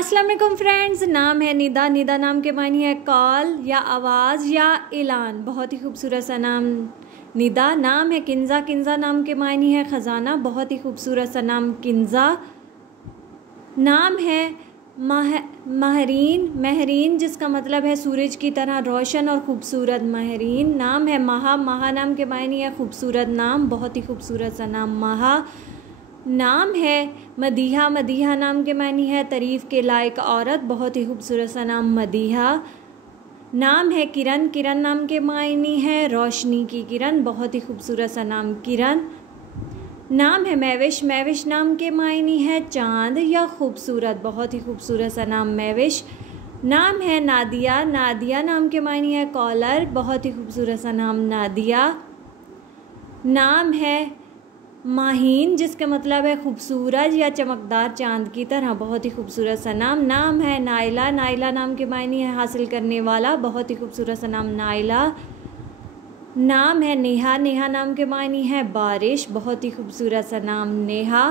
अस्सलाम वालेकुम फ्रेंड्स। नाम है निदा। निदा नाम के मानी है कॉल या आवाज़ या ऐलान। बहुत ही खूबसूरत सा नाम निदा। नाम है किंज़ा। किंज़ा नाम के मानी है ख़जाना। बहुत ही खूबसूरत सा नाम किंज़ा। नाम है महरीन। महरीन जिसका मतलब है सूरज की तरह रोशन और ख़ूबसूरत। महरीन। नाम है महा। महा नाम के मानी है खूबसूरत नाम। बहुत ही खूबसूरत सा नाम महा। नाम है मदीहा। मदीहा नाम के मानी है तारीफ़ के लायक औरत। बहुत ही खूबसूरत सा नाम मदीहा। नाम है किरण। किरण नाम के मायनी है रोशनी की किरण। बहुत ही खूबसूरत सा नाम किरण। नाम है महविश। महविश नाम के मायनी है चाँद या खूबसूरत। बहुत ही खूबसूरत सा नाम महविश। नाम है नादिया। नादिया नाम के मायनी है कॉलर। बहुत ही खूबसूरत सा नाम नादिया। नाम है माहीन जिसका मतलब है खूबसूरत या चमकदार चाँद की तरह। बहुत ही खूबसूरत सा नाम। नाम है नाइला। नाइला नाम के मायने है हासिल करने वाला। बहुत ही खूबसूरत सा नाम नाइला। नाम है नेहा। नेहा नाम के मायने है बारिश। बहुत ही खूबसूरत सा नाम नेहा।